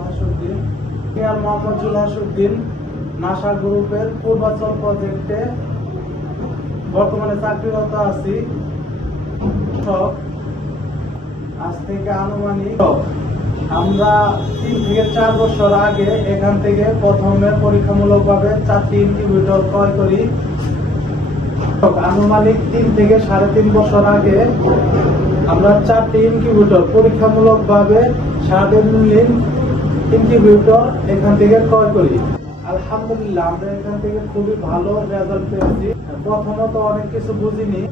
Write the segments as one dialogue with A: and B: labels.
A: Mohammad Zul Hasuddin care Mohammad Zul Hasuddin Nasa গ্রুপের পূর্বাচল প্রজেক্টে বর্তমানে চাকরিরত আছি। আজ থেকে আনুমানিক আমরা তিন থেকে চার বছর আগে এখান থেকে প্রথমে পরীক্ষামূলকভাবে চারটি ইনকিউবেটর ক্রয় করি। আনুমানিক তিন থেকে সাড়ে তিন বছর আগে আমরা চারটি ইনকিউবেটর পরীক্ষামূলক ভাবে ইনকিউবেটর এখান থেকে ক্রয় করি। আলহামদুলিল্লাহ, আমরা এখান থেকে খুবই ভালো রেজাল্ট পেয়েছি। প্রথমত অনেক কিছু বুঝিনি।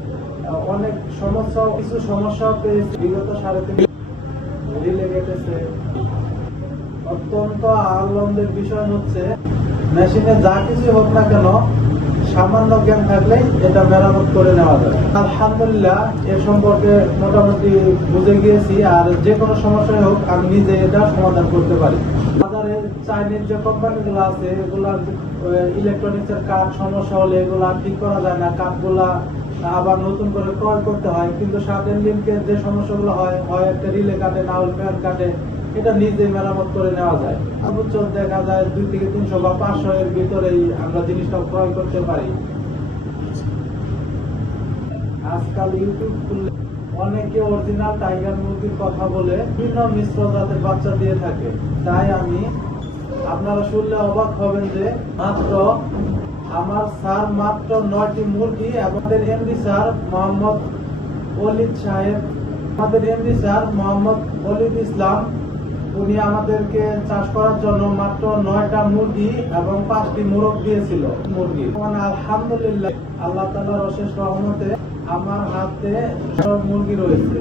A: অনেক সমস্যা, কিছু সমস্যা পেয়েছি। বিগত সাড়ে তিন কেটেছে অত্যন্ত আনন্দের বিষয় হচ্ছে মেশিনে যা কিছু হোক না কেন সামান্য জ্ঞান থাকলেই এটা মেরামত করে নেওয়া যায়। আলহামদুলিল্লাহ, এ সম্পর্কে মোটামুটি বুঝে গিয়েছি, আর যে কোনো সমস্যাই হোক, আমি নিজে এটা সমাধান করতে পারি। বাজারে চাইনিজ যে কোম্পানিগুলো আছে এগুলার ইলেকট্রনিক্স এর কাঠ সমস্যা হলে এগুলা ঠিক করা যায় না, কাঠগুলা আবার নতুন করে ক্রয় করতে হয়। কিন্তু সাতের লিঙ্কের যে সমস্যাগুলো হয় হয় একটা রিলে কাটে না হলে ফ্যান কাটে এটা নিজে মেরামত করে নেওয়া যায়। সর্বোচ্চ দেখা যায় দুই থেকে তিনশো বা পাঁচশো এর ভিতরেই আমরা জিনিসটা ক্রয় করতে পারি। আজকাল ইউটিউব খুললে অনেকে অরিজিনাল টাইগার মুরগির কথা বলে বিভিন্ন মিশ্র জাতের বাচ্চা দিয়ে থাকে। তাই আমি, আপনারা শুনলে অবাক হবেন যে মাত্র আমার স্যার মাত্র নয়টি মুরগি আমাদের এমডি স্যার মোহাম্মদ অলিদ সাহেব, আমাদের এমডি স্যার মোহাম্মদ অলিদ ইসলাম উনি আমাদেরকে চাষ করার জন্য মাত্র নয়টা মুরগি এবং পাঁচটি মোরগ দিয়েছিল। মুরগি। আলহামদুলিল্লাহ, আল্লাহ তালার অশেষ রহমতে আমার হাতে সব মুরগি রয়েছে।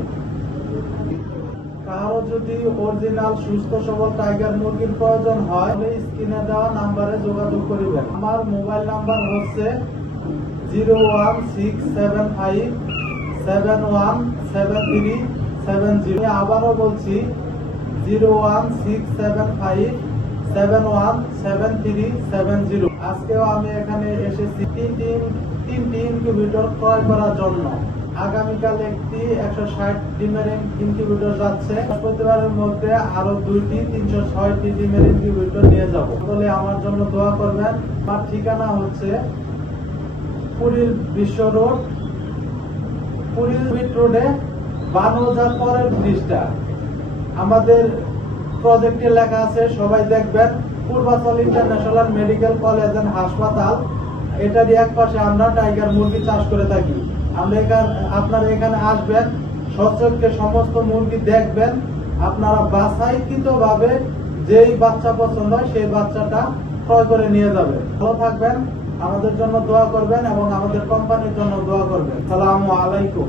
A: কারও যদি অরিজিনাল, সুস্থ, সবল টাইগার মুরগির প্রয়োজন হয়, তাহলে স্ক্রিনে দেওয়া নাম্বারে যোগাযোগ করিবেন। আমার মোবাইল নাম্বার হচ্ছে zero one six seven five seven one seven three seven zero. আবারও বলছি zero one six seven five seven one seven three seven zero. আজকেও আমি এখানে এসেছি তিন তিন তিনটি ইনকিউবেটর ক্রয় করার জন্য। আগামীকাল একটি একশো ষাট ডিমের ইনকিউবেটর যাচ্ছে। প্রতিবারের মধ্যে আরও দুইটি, তিনশো ছয়টি ডিমের ইনকিউবেটর নিয়ে যাব। বলে আমার জন্য দোয়া করবেন। আমার ঠিকানা হচ্ছে পুরীর বিশ্ব রোড, পুরীর রোডে বানজার পরের ব্রিজটা। আমাদের প্রজেক্টে লেখা আছে, সবাই দেখবেন, Purbachal international medical college and হাসপাতাল। এটারই এক পাশে আমরা টাইগার মুরগি চাষ করে থাকি। আমরা এখানে, আপনারা এখানে আসবেন সচক্ষে সমস্ত মুরগি দেখবেন, আপনারা বাছাইকৃত ভাবে যেই বাচ্চা পছন্দ হয় সেই বাচ্চাটা ক্রয় করে নিয়ে যাবেন ভালো থাকবেন, আমাদের জন্য দোয়া করবেন এবং আমাদের কোম্পানির জন্য দোয়া করবেন। সালামু আলাইকুম।